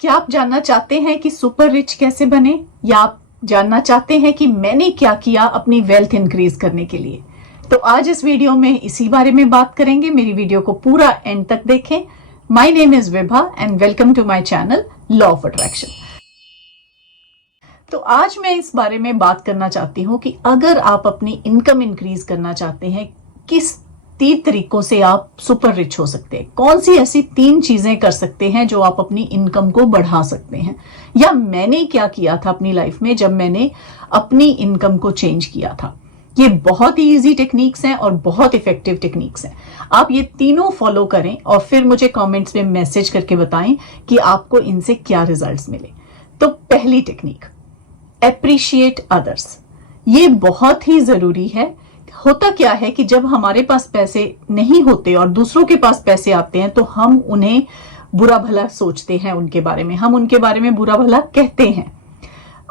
क्या आप जानना चाहते हैं कि सुपर रिच कैसे बने, या आप जानना चाहते हैं कि मैंने क्या किया अपनी वेल्थ इंक्रीज करने के लिए? तो आज इस वीडियो में इसी बारे में बात करेंगे। मेरी वीडियो को पूरा एंड तक देखें। My name is Vibha and welcome to my channel law of attraction. तो आज मैं इस बारे में बात करना चाहती हूं कि अगर आप अपनी इनकम इंक्रीज करना चाहते हैं, किस 3 तरीकों से आप सुपर रिच हो सकते हैं। कौन सी ऐसी 3 चीजें कर सकते हैं जो आप अपनी इनकम को बढ़ा सकते हैं, या मैंने क्या किया था अपनी लाइफ में जब मैंने अपनी इनकम को चेंज किया था। ये बहुत ही इजी टेक्निक्स हैं और बहुत इफेक्टिव टेक्निक्स हैं। आप ये तीनों फॉलो करें और फिर मुझे कमेंट्स में मैसेज करके बताएं कि आपको इनसे क्या रिजल्ट्स मिले। तो पहली टेक्निक, एप्रिशिएट अदर्स। ये बहुत ही जरूरी है। होता क्या है कि जब हमारे पास पैसे नहीं होते और दूसरों के पास पैसे आते हैं तो हम उन्हें बुरा भला सोचते हैं, उनके बारे में हम उनके बारे में बुरा भला कहते हैं।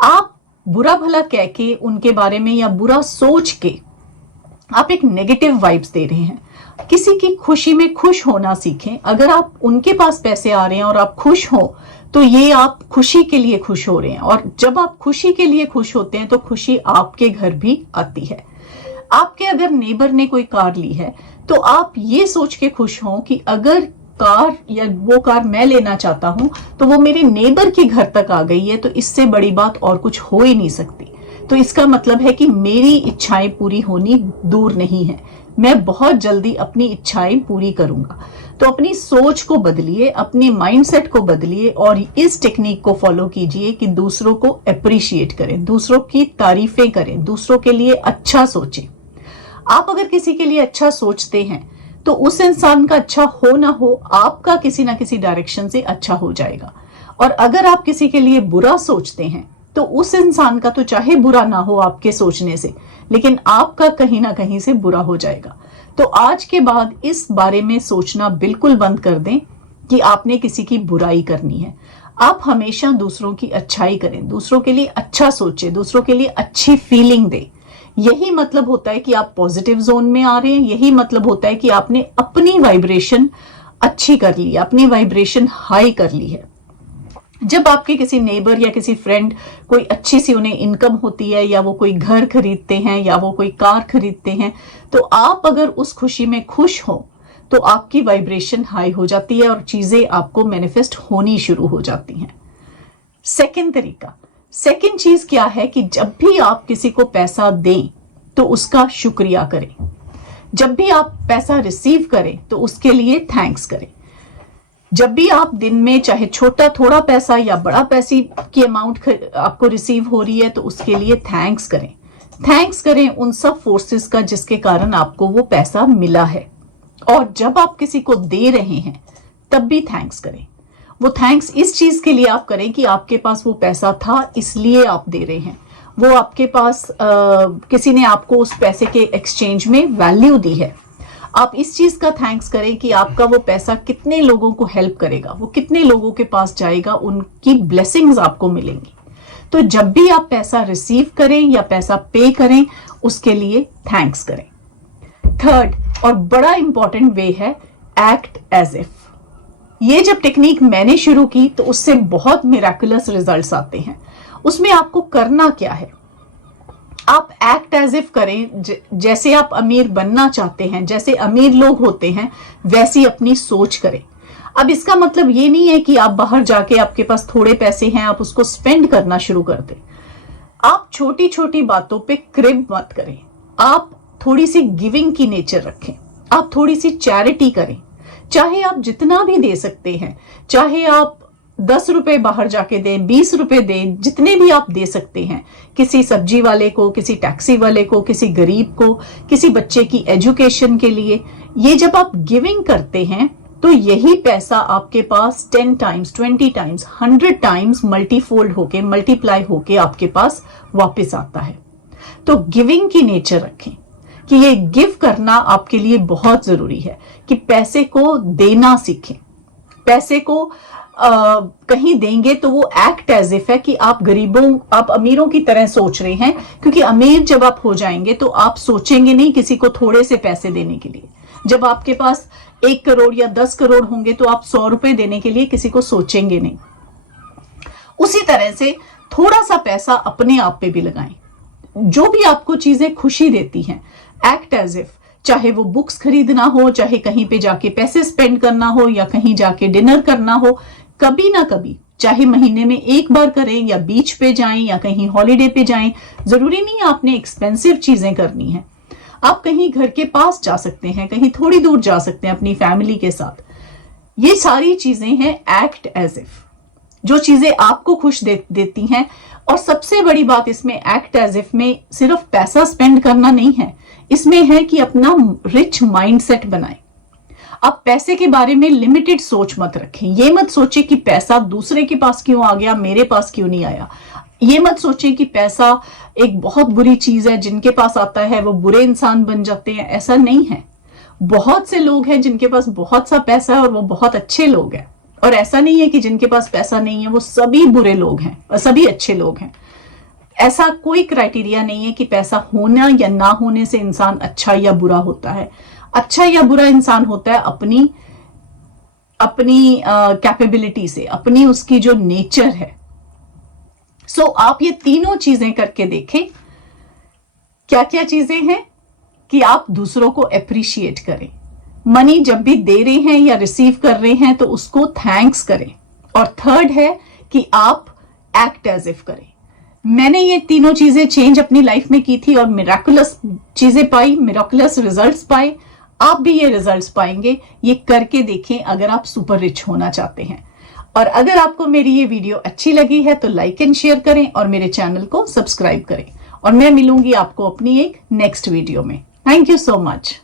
आप बुरा भला कह के उनके बारे में या बुरा सोच के आप एक नेगेटिव वाइब्स दे रहे हैं। किसी की खुशी में खुश होना सीखें। अगर आप उनके पास पैसे आ रहे हैं और आप खुश हो तो ये आप खुशी के लिए खुश हो रहे हैं, और जब आप खुशी के लिए खुश होते हैं तो खुशी आपके घर भी आती है। आपके अगर नेबर ने कोई कार ली है तो आप ये सोच के खुश हों कि अगर कार या वो कार मैं लेना चाहता हूं तो वो मेरे नेबर के घर तक आ गई है, तो इससे बड़ी बात और कुछ हो ही नहीं सकती। तो इसका मतलब है कि मेरी इच्छाएं पूरी होनी दूर नहीं है। मैं बहुत जल्दी अपनी इच्छाएं पूरी करूंगा। तो अपनी सोच को बदलिए, अपने माइंडसेट को बदलिए और इस टेक्निक को फॉलो कीजिए कि दूसरों को अप्रिशिएट करें, दूसरों की तारीफें करें, दूसरों के लिए अच्छा सोचें। आप अगर किसी के लिए अच्छा सोचते हैं तो उस इंसान का अच्छा हो ना हो, आपका किसी ना किसी डायरेक्शन से अच्छा हो जाएगा। और अगर आप किसी के लिए बुरा सोचते हैं तो उस इंसान का तो चाहे बुरा ना हो आपके सोचने से, लेकिन आपका कहीं ना कहीं से बुरा हो जाएगा। तो आज के बाद इस बारे में सोचना बिल्कुल बंद कर दें कि आपने किसी की बुराई करनी है। आप हमेशा दूसरों की अच्छाई करें, दूसरों के लिए अच्छा सोचें, दूसरों के लिए अच्छी फीलिंग दें। यही मतलब होता है कि आप पॉजिटिव जोन में आ रहे हैं। यही मतलब होता है कि आपने अपनी वाइब्रेशन अच्छी कर ली, अपनी वाइब्रेशन हाई कर ली है। जब आपके किसी नेबर या किसी फ्रेंड कोई अच्छी सी उन्हें इनकम होती है, या वो कोई घर खरीदते हैं, या वो कोई कार खरीदते हैं, तो आप अगर उस खुशी में खुश हो तो आपकी वाइब्रेशन हाई हो जाती है और चीजें आपको मैनिफेस्ट होनी शुरू हो जाती हैं। सेकंड तरीका, सेकंड चीज क्या है कि जब भी आप किसी को पैसा दें तो उसका शुक्रिया करें। जब भी आप पैसा रिसीव करें तो उसके लिए थैंक्स करें। जब भी आप दिन में चाहे छोटा थोड़ा पैसा या बड़ा पैसे की अमाउंट आपको रिसीव हो रही है तो उसके लिए थैंक्स करें। थैंक्स करें उन सब फोर्सेस का जिसके कारण आपको वो पैसा मिला है। और जब आप किसी को दे रहे हैं तब भी थैंक्स करें। वो थैंक्स इस चीज के लिए आप करें कि आपके पास वो पैसा था इसलिए आप दे रहे हैं। वो आपके पास किसी ने आपको उस पैसे के एक्सचेंज में वैल्यू दी है। आप इस चीज का थैंक्स करें कि आपका वो पैसा कितने लोगों को हेल्प करेगा, वो कितने लोगों के पास जाएगा, उनकी ब्लेसिंग्स आपको मिलेंगी। तो जब भी आप पैसा रिसीव करें या पैसा पे करें उसके लिए थैंक्स करें। थर्ड और बड़ा इंपॉर्टेंट वे है एक्ट एज इफ। ये जब टेक्निक मैंने शुरू की तो उससे बहुत मिराकुलस रिजल्ट्स आते हैं। उसमें आपको करना क्या है, आप एक्ट एज इफ करें जैसे आप अमीर बनना चाहते हैं, जैसे अमीर लोग होते हैं वैसी अपनी सोच करें। अब इसका मतलब ये नहीं है कि आप बाहर जाके आपके पास थोड़े पैसे हैं आप उसको स्पेंड करना शुरू कर दें। आप छोटी छोटी बातों पे क्रिब मत करें। आप थोड़ी सी गिविंग की नेचर रखें। आप थोड़ी सी चैरिटी करें। चाहे आप जितना भी दे सकते हैं, चाहे आप 10 रुपए बाहर जाके दें, 20 रुपए दें, जितने भी आप दे सकते हैं, किसी सब्जी वाले को, किसी टैक्सी वाले को, किसी गरीब को, किसी बच्चे की एजुकेशन के लिए। ये जब आप गिविंग करते हैं तो यही पैसा आपके पास 10 टाइम्स, 20 टाइम्स, 100 टाइम्स मल्टीफोल्ड होके, मल्टीप्लाई होके आपके पास वापस आता है। तो गिविंग की नेचर रखें कि ये गिव करना आपके लिए बहुत जरूरी है, कि पैसे को देना सीखें। पैसे को कहीं देंगे तो वो एक्ट एज इफ है कि आप गरीबों, आप अमीरों की तरह सोच रहे हैं, क्योंकि अमीर जब आप हो जाएंगे तो आप सोचेंगे नहीं किसी को थोड़े से पैसे देने के लिए। जब आपके पास 1 करोड़ या 10 करोड़ होंगे तो आप 100 रुपए देने के लिए किसी को सोचेंगे नहीं। उसी तरह से थोड़ा सा पैसा अपने आप पे भी लगाएं। जो भी आपको चीजें खुशी देती हैं, एक्ट एज इफ, चाहे वो बुक्स खरीदना हो, चाहे कहीं पे जाके पैसे स्पेंड करना हो, या कहीं जाके डिनर करना हो, कभी ना कभी, चाहे महीने में एक बार करें, या बीच पे जाएं, या कहीं हॉलीडे पे जाएं। जरूरी नहीं है आपने एक्सपेंसिव चीजें करनी है। आप कहीं घर के पास जा सकते हैं, कहीं थोड़ी दूर जा सकते हैं अपनी फैमिली के साथ। ये सारी चीजें हैं एक्ट एज इफ, जो चीजें आपको खुश देती हैं। और सबसे बड़ी बात इसमें एक्ट एज इफ में सिर्फ पैसा स्पेंड करना नहीं है, इसमें है कि अपना रिच माइंडसेट बनाएं। आप पैसे के बारे में लिमिटेड सोच मत रखें। ये मत सोचे कि पैसा दूसरे के पास क्यों आ गया, मेरे पास क्यों नहीं आया। ये मत सोचे कि पैसा एक बहुत बुरी चीज है, जिनके पास आता है वो बुरे इंसान बन जाते हैं। ऐसा नहीं है। बहुत से लोग हैं जिनके पास बहुत सा पैसा है और वो बहुत अच्छे लोग हैं। और ऐसा नहीं है कि जिनके पास पैसा नहीं है वो सभी बुरे लोग हैं और सभी अच्छे लोग हैं। ऐसा कोई क्राइटेरिया नहीं है कि पैसा होना या ना होने से इंसान अच्छा या बुरा होता है। अच्छा या बुरा इंसान होता है अपनी कैपेबिलिटी से, अपनी उसकी जो नेचर है। सो आप ये तीनों चीजें करके देखें। क्या क्या चीजें हैं कि आप दूसरों को अप्रिशिएट करें। मनी जब भी दे रहे हैं या रिसीव कर रहे हैं तो उसको थैंक्स करें। और थर्ड है कि आप एक्ट एज इफ करें। मैंने ये तीनों चीजें चेंज अपनी लाइफ में की थी और मिराकुलस चीजें पाई, मिराकुलस रिजल्ट्स पाए। आप भी ये रिजल्ट्स पाएंगे। ये करके देखें अगर आप सुपर रिच होना चाहते हैं। और अगर आपको मेरी ये वीडियो अच्छी लगी है तो लाइक एंड शेयर करें और मेरे चैनल को सब्सक्राइब करें। और मैं मिलूंगी आपको अपनी एक नेक्स्ट वीडियो में। Thank you so much.